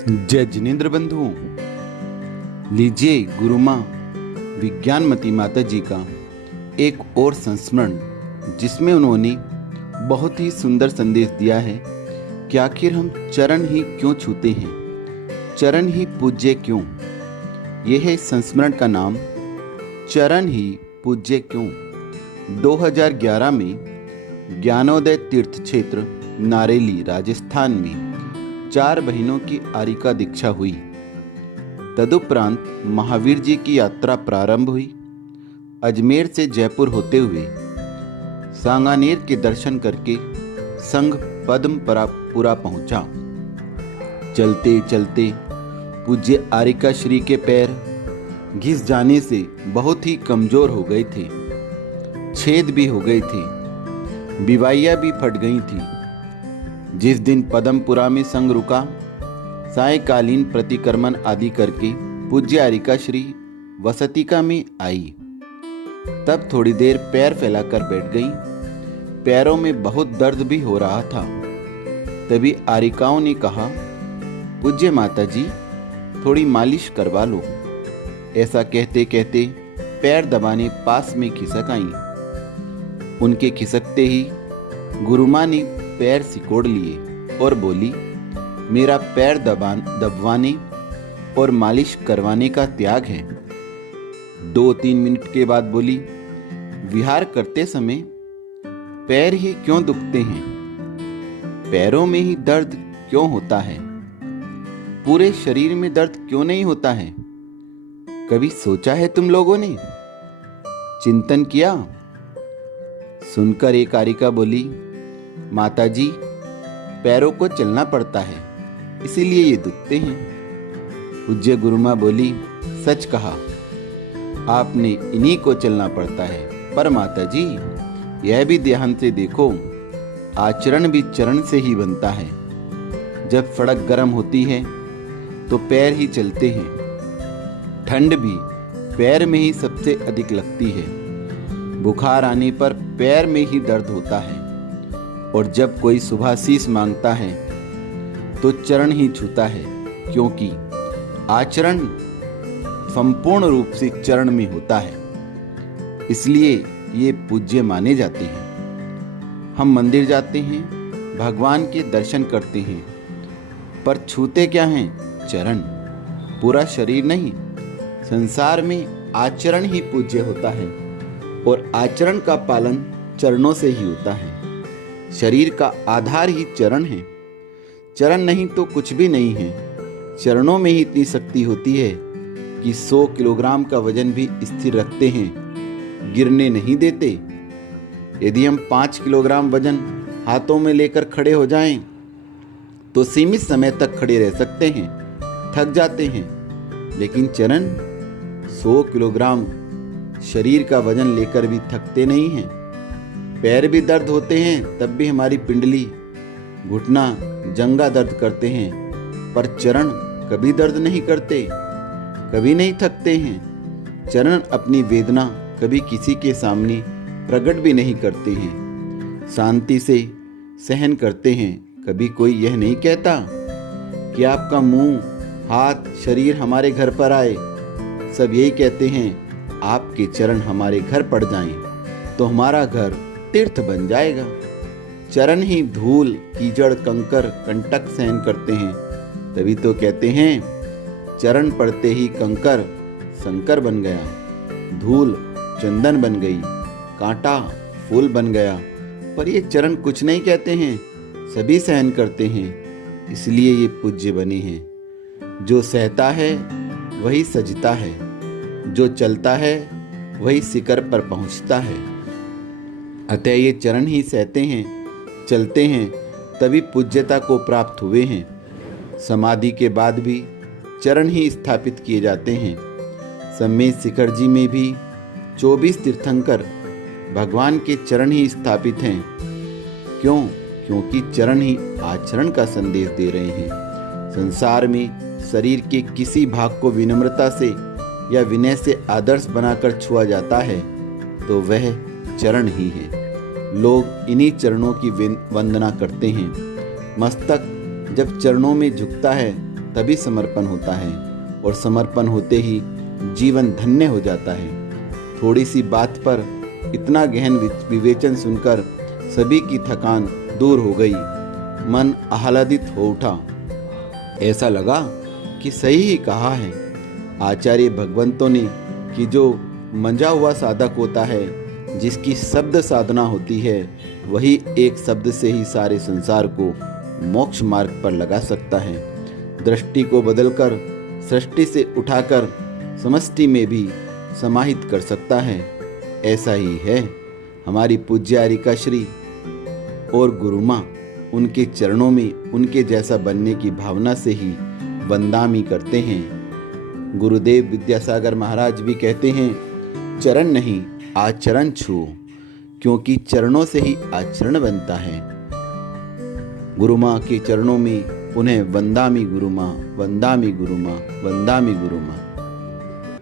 जय जिनेन्द्र बंधुओं, लीजिए गुरु माँ विज्ञानमती माता जी का एक और संस्मरण, जिसमें उन्होंने बहुत ही सुंदर संदेश दिया है कि आखिर हम चरण ही क्यों छूते हैं, चरण ही पूज्य क्यों। यह है संस्मरण का नाम, चरण ही पूज्य क्यों। 2011 में ज्ञानोदय तीर्थ क्षेत्र नारेली राजस्थान में 4 बहनों की आरिका दीक्षा हुई। तदुपरांत महावीर जी की यात्रा प्रारंभ हुई। अजमेर से जयपुर होते हुए सांगानेर के दर्शन करके संघ पद्मपुरा पहुंचा। चलते चलते पूज्य आरिका श्री के पैर घिस जाने से बहुत ही कमजोर हो गए थे, छेद भी हो गए थे, बिवाइयाँ भी फट गई थी। जिस दिन पद्मपुरा में संघ रुका, सायकालीन प्रतिक्रमण आदि करके पूज्य आरिका श्री वसतिका में आई। तब थोड़ी देर पैर फैलाकर बैठ गई। पैरों में बहुत दर्द भी हो रहा था। तभी आरिकाओं ने कहा, पूज्य माता जी, थोड़ी मालिश करवा लो। ऐसा कहते कहते पैर दबाने पास में खिसक आई। उनके खिसकते ही गुरु माँ ने पैर सिकोड़ लिए और बोली, मेरा पैर दबवाने और मालिश करवाने का त्याग है। 2-3 मिनट के बाद बोली, विहार करते समय पैर ही क्यों दुखते हैं, पैरों में ही दर्द क्यों होता है, पूरे शरीर में दर्द क्यों नहीं होता है। कभी सोचा है तुम लोगों ने, चिंतन किया? सुनकर एक आरिका बोली, माता जी, पैरों को चलना पड़ता है, इसीलिए ये दुखते हैं। पूज्य गुरु माँ बोली, सच कहा, आपने इन्हीं को चलना पड़ता है। पर माता जी, यह भी ध्यान से देखो, आचरण भी चरण से ही बनता है। जब सड़क गर्म होती है तो पैर ही चलते हैं। ठंड भी पैर में ही सबसे अधिक लगती है। बुखार आने पर पैर में ही दर्द होता है। और जब कोई शुभाशीष मांगता है तो चरण ही छूता है, क्योंकि आचरण संपूर्ण रूप से चरण में होता है, इसलिए ये पूज्य माने जाते हैं। हम मंदिर जाते हैं, भगवान के दर्शन करते हैं, पर छूते क्या हैं? चरण, पूरा शरीर नहीं। संसार में आचरण ही पूज्य होता है और आचरण का पालन चरणों से ही होता है। शरीर का आधार ही चरण है। चरण नहीं तो कुछ भी नहीं है। चरणों में ही इतनी शक्ति होती है कि 100 किलोग्राम का वजन भी स्थिर रखते हैं, गिरने नहीं देते। यदि हम 5 किलोग्राम वजन हाथों में लेकर खड़े हो जाएं, तो सीमित समय तक खड़े रह सकते हैं, थक जाते हैं। लेकिन चरण 100 किलोग्राम शरीर का वजन लेकर भी थकते नहीं हैं। पैर भी दर्द होते हैं, तब भी हमारी पिंडली, घुटना, जंघा दर्द करते हैं, पर चरण कभी दर्द नहीं करते, कभी नहीं थकते हैं। चरण अपनी वेदना कभी किसी के सामने प्रकट भी नहीं करते हैं, शांति से सहन करते हैं। कभी कोई यह नहीं कहता कि आपका मुंह, हाथ, शरीर हमारे घर पर आए। सब यही कहते हैं, आपके चरण हमारे घर पड़ जाएं तो हमारा घर तीर्थ बन जाएगा। चरण ही धूल, कीचड़, कंकर, कंटक सहन करते हैं, तभी तो कहते हैं, चरण पड़ते ही कंकर शंकर बन गया, धूल चंदन बन गई, कांटा फूल बन गया। पर ये चरण कुछ नहीं कहते हैं, सभी सहन करते हैं, इसलिए ये पूज्य बने हैं। जो सहता है वही सजता है, जो चलता है वही शिखर पर पहुंचता है। अतः ये चरण ही सहते हैं, चलते हैं, तभी पूज्यता को प्राप्त हुए हैं। समाधि के बाद भी चरण ही स्थापित किए जाते हैं। सम्मेद शिखर जी में भी 24 तीर्थंकर भगवान के चरण ही स्थापित हैं। क्यों? क्योंकि चरण ही आचरण का संदेश दे रहे हैं। संसार में शरीर के किसी भाग को विनम्रता से या विनय से आदर्श बनाकर छुआ जाता है तो वह चरण ही है। लोग इन्हीं चरणों की वंदना करते हैं। मस्तक जब चरणों में झुकता है तभी समर्पण होता है और समर्पण होते ही जीवन धन्य हो जाता है। थोड़ी सी बात पर इतना गहन विवेचन सुनकर सभी की थकान दूर हो गई। मन आह्लादित हो उठा। ऐसा लगा कि सही ही कहा है आचार्य भगवंतों ने कि जो मंजा हुआ साधक होता है, जिसकी शब्द साधना होती है, वही एक शब्द से ही सारे संसार को मोक्ष मार्ग पर लगा सकता है। दृष्टि को बदलकर सृष्टि से उठाकर समष्टि में भी समाहित कर सकता है। ऐसा ही है हमारी पूज्य आरिका श्री और गुरु माँ। उनके चरणों में उनके जैसा बनने की भावना से ही वंदामी करते हैं। गुरुदेव विद्यासागर महाराज भी कहते हैं, चरण नहीं आचरण छुओ, क्योंकि चरणों से ही आचरण बनता है। गुरु माँ के चरणों में उन्हें वंदामी गुरु माँ, वंदामी गुरु माँ, वंदामी गुरु माँ।